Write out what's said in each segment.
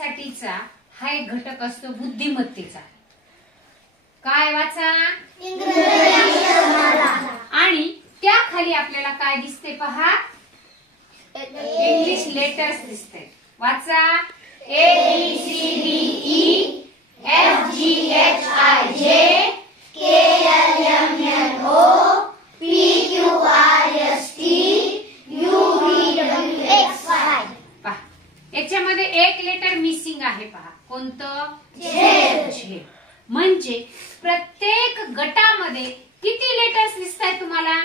साठीचा हा एक घटक असतो बुद्धिमत्तेचा. काय वाचा? आणि त्या खाली आपल्याला काय दिसते पहा? इंग्लिश लेटर्स दिसते. वाचा. ABCDE FGHIJ KLMNO PQRST UVWXY. पहा याच्यामध्ये एक लेटर मिसिंग आहे. पहा कोणतं? झेड. म्हणजे प्रत्येक गटामध्ये किती लेटर्स दिसतात तुम्हाला?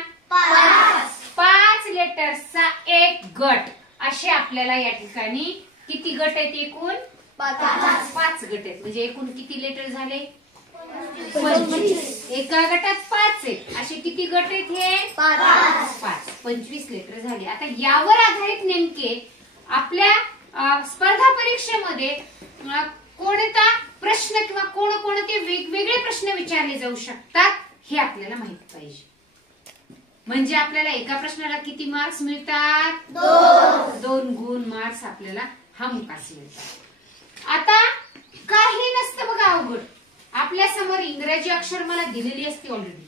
5 लेटर्सचा एक गट. असे आपल्याला या ठिकाणी किती गट आहेत? एकूण 5 गट आहेत. म्हणजे एकूण किती लेटर झाले? 25. एका गटात 5 आहेत. असे किती गट आहेत? हे 5. 25 लेटर झाले. आता यावर आधारित नेमके आपल्या स्पर्धा परीक्षेमध्ये कोणता प्रश्न किंवा कोणकोणते वेगवेगळे प्रश्न विचारले जाऊ शकतात हे आपल्याला माहिती पाहिजे. म्हणजे आपल्याला एका प्रश्नाला किती मार्क्स मिळतात? 2 गुण मार्क्स आपल्याला हमखास मिळतात. आता काही नसतं बघा अवघड. आपल्या समोर इंग्रजी अक्षरमाला दिलेली असते ऑलरेडी.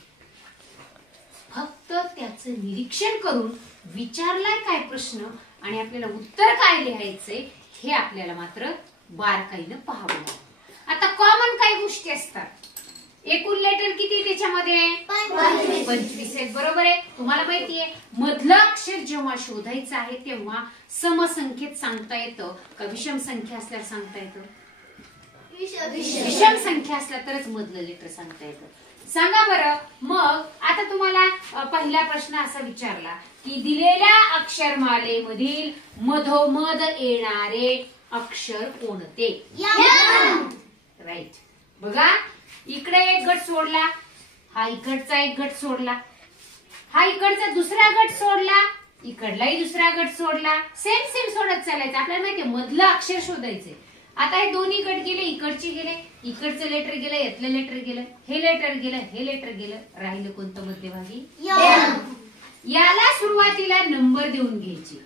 फक्त त्याचं निरीक्षण करून विचारलाय काय प्रश्न आणि आपल्याला उत्तर काय लिहायचंय हे आपल्याला मात्र बारकाईनं पाहावं लागेल. आता कॉमन काही गोष्टी असतात. एकूण लेटर किती त्याच्यामध्ये? 25 आहेत. बरोबर आहे. तुम्हाला माहितीये मधलं अक्षर जेव्हा शोधायचं आहे तेव्हा समसंख्येत सांगता येतं का विषम संख्या असल्यावर सांगता येतं? विषम संख्या असल्या तरच मधलं लेटर सांगता येतं. सांगा बरं. मग आता तुम्हाला पहिला प्रश्न असा विचारला की दिलेल्या अक्षरमालेमधील मधोमध येणारे अक्षर कोणते? राईट. बघा इकडे एक गट सोडला, हा इकडचा एक गट सोडला, हा इकडचा दुसरा गट सोडला, इकडलाही दुसरा गट सोडला. सेम सेम सोडत चालायचं. आपल्याला माहितीये मधलं अक्षर शोधायचंय. आता हे दोन्ही गट गेले, इकडचे गेले, इकडचं लेटर गेलं, यातलं लेटर गेलं, हे लेटर गेलं, हे लेटर गेलं. राहिलं कोणतं मध्यभागी? याला सुरुवातीला नंबर देऊन घ्यायचे.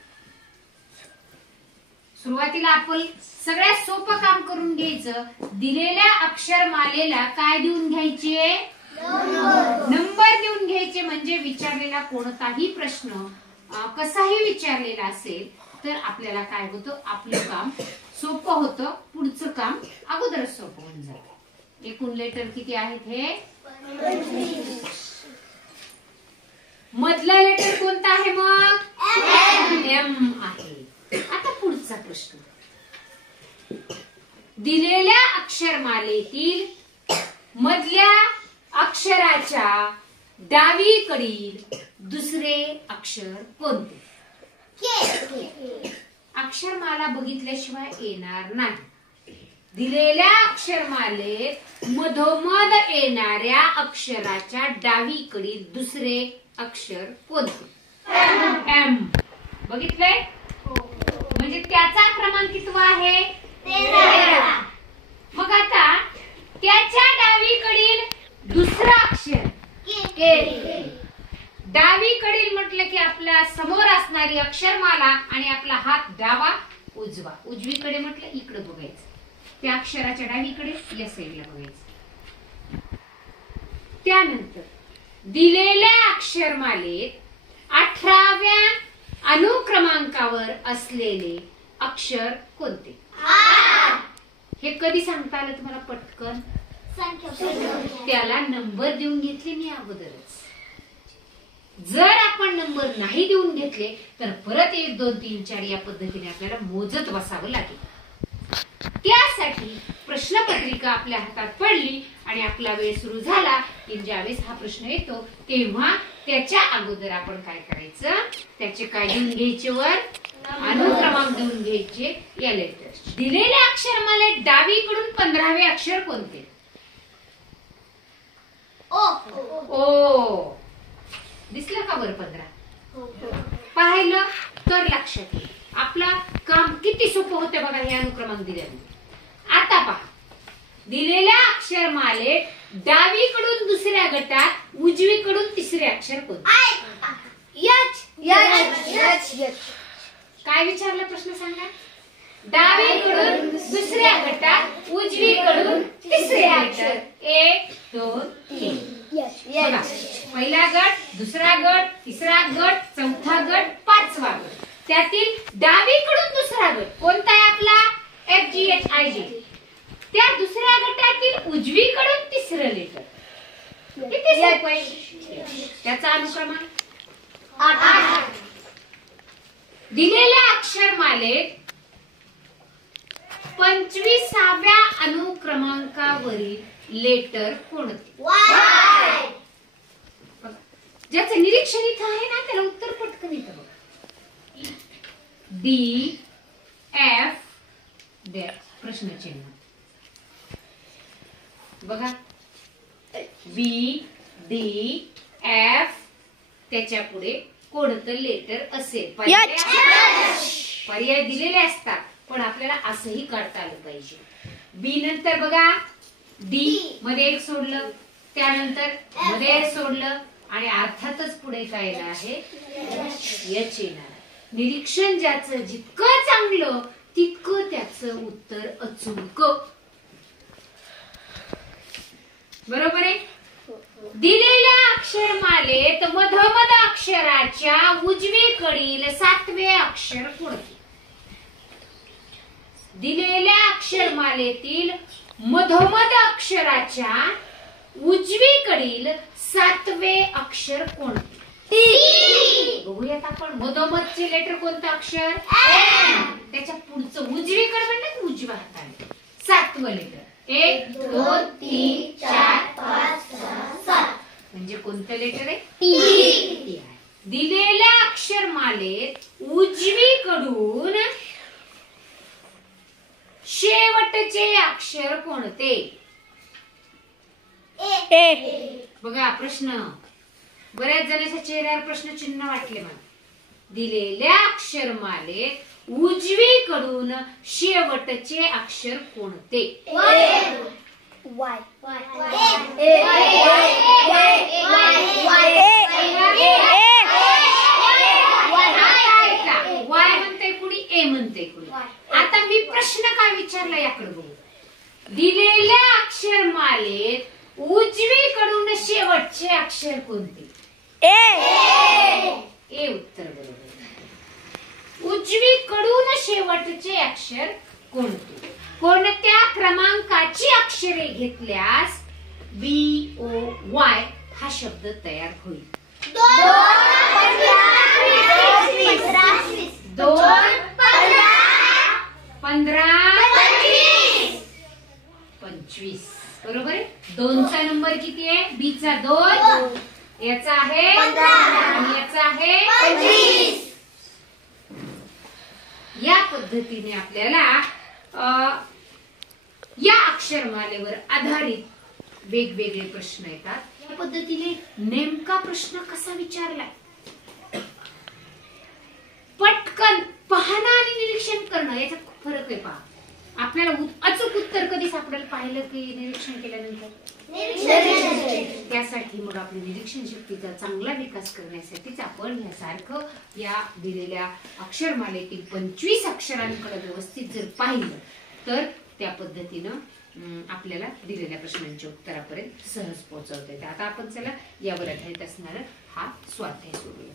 सुरुवातीला आपण सगळ्यात सोपं काम करून घ्यायचं. दिलेल्या अक्षरमालेला काय देऊन घ्यायचे? नंबर देऊन घ्यायचे. म्हणजे विचारलेला कोणताही प्रश्न कसाही विचारलेला असेल तर आपल्याला काय होतं? आपलं काम सोपं होतं. पुढचं काम अगोदरच सोपं होऊन जातं. एकूण लेटर किती आहेत? हे 25. मधला लेटर कोणता आहे मग? एम आहे. आता पुढचा प्रश्न. दिलेल्या अक्षरमालेतील मधल्या अक्षराच्या डावीकडील दुसरे अक्षर कोणते? अक्षरमाला बघितल्याशिवाय येणार नाही. दिलेल्या अक्षरमालेत मधोमध येणाऱ्या अक्षराच्या डावीकडील दुसरे अक्षर कोणते? एम. बघितलंय? म्हणजे त्याचा क्रमांक कितवा आहे? 13. मग आता त्याच्या डावीकडील दुसरं अक्षर के. डावीकडील म्हटलं की आपल्या समोर असणारी अक्षरमाला आणि आपला हात डावा उजवा. उजवीकडे म्हटलं इकडे बघायचं. त्या अक्षराच्या डावीकडे या साईडला बघायचं. त्यानंतर दिलेल्या अक्षरमालेत 18व्या अनुक्रमांकावर असलेले अक्षर कोणते? हे कधी सांगता आलं तुम्हाला पटकन? त्याला नंबर देऊन घेतले मी अगोदरच. जर आपण नंबर नाही देऊन घेतले तर परत 1 2 3 4 या पद्धतीने आपल्याला मोजत बसावं लागेल. त्यासाठी प्रश्नपत्रिका आपल्या हातात पडली आणि आपला वेळ सुरू झाला की ज्यावेळेस हा प्रश्न येतो तेव्हा त्याच्या अगोदर आपण काय करायचं? त्याचे काय देऊन घ्यायचे? वर अनुक्रमांक देऊन घ्यायचे. या लेटर दिलेल्या अक्षरमालेत डावीकडून 15वे अक्षर कोणते? ओ. दिसलं का वर 15? पाहिलं तर लक्षात येईल. आपलं काम किती सोपं होते बघा हे अनुक्रमांक दिल्याने. आता पहा दिलेल्या अक्षरमालेत डावीकडून दुसऱ्या गटात उजवीकडून तिसरे अक्षर कोणते? काय विचारला प्रश्न सांगा? डावीकडून दुसऱ्या लेटर 1 2 3 बघा, पहिला गट, दुसरा गट, तिसरा गट, चौथा गट, पाचवा गट. त्यातील डावीकडून दुसरा गट कोणता आहे आपला? FGHIJ. त्या दुसऱ्या गटातील उजवीकडून तिसरं लेटर. किती सोपं आहे. त्याचा अनुक्रमांक 8. दिलेल्या अक्षरमालेत 25व्या अनुक्रमांकावरील लेटर कोणते? ज्याचं निरीक्षण इथं आहे ना त्याला उत्तर पटकन येतं बघा. D F प्रश्नचिन्ह बघा. B D F त्याच्या पुढे कोणतं लेटर असेल? पर्याय दिलेले असतात पण आपल्याला असंही काढता आलं पाहिजे. बी नंतर बघा डी मध्ये एक सोडलं, त्यानंतर मध्ये एक सोडलं आणि अर्थातच पुढे काय येणार आहे? एच येणार. निरीक्षण ज्याचं जितकं चांगलं तितकं त्याचं उत्तर अचूक. बरोबर आहे. दिलेल्या अक्षरमालेत मधोमध अक्षराच्या उजवीकडील 7वे अक्षर कोणते? दिलेल्या अक्षरमालेतील मधोमध अक्षराच्या उजवीकडील 7वे अक्षर कोणते? बघूयात आपण. मधोमधचे लेटर कोणतं अक्षर? त्याच्या पुढचं उजवीकडे म्हणतात उजव्या हाताने 7वं लेटर. 1 2 3 4 5 6 7 म्हणजे कोणतं लेटर आहे? टी. दिलेल्या अक्षरमालेत उजवीकडून शेवटचे अक्षर कोणते? बघा प्रश्न. बऱ्याच जणांच्या चेहऱ्यावर प्रश्नचिन्ह वाटले मला. दिलेल्या अक्षरमालेत उजवीकडून शेवटचे अक्षर कोणते? वाय म्हणते कुणी, ए म्हणते कुणी. आता मी प्रश्न काय विचारला याकडे बघू. दिलेल्या अक्षरमालेत उजवीकडून शेवटचे अक्षर कोणते? ए उत्तर बरोबर. उजवीकडून शेवटचे अक्षर कोणते? कोणत्या क्रमांकाची अक्षरे घेतल्यास BOY हा शब्द तयार होईल? 2 15 25 बरोबर आहे. 2चा नंबर किती आहे? B चा 2, याचा आहे आणि याचा आहे 25. या पद्धतीने आपल्याला या अक्षरमालेवर आधारित वेगवेगळे प्रश्न येतात. या पद्धतीने नेमका प्रश्न कसा विचारलाय पटकन पाहणं आणि निरीक्षण करणं याच्यात खूप फरक आहे. पहा आपल्याला अचूक उत्तर कधी सापडेल? पाहिलं की निरीक्षण केल्यानंतर? त्यासाठी मग आपल्या निरीक्षण शक्तीचा चांगला विकास करण्यासाठीच आपण यासारखं या दिलेल्या अक्षरमालेतील 25 अक्षरांकडे व्यवस्थित जर पाहिलं तर त्या पद्धतीनं आपल्याला दिलेल्या प्रश्नांच्या उत्तरापर्यंत सहज पोहोचवता येते. आता आपण चला यावर आधारित असणारा हा स्वाध्याय सोडूया.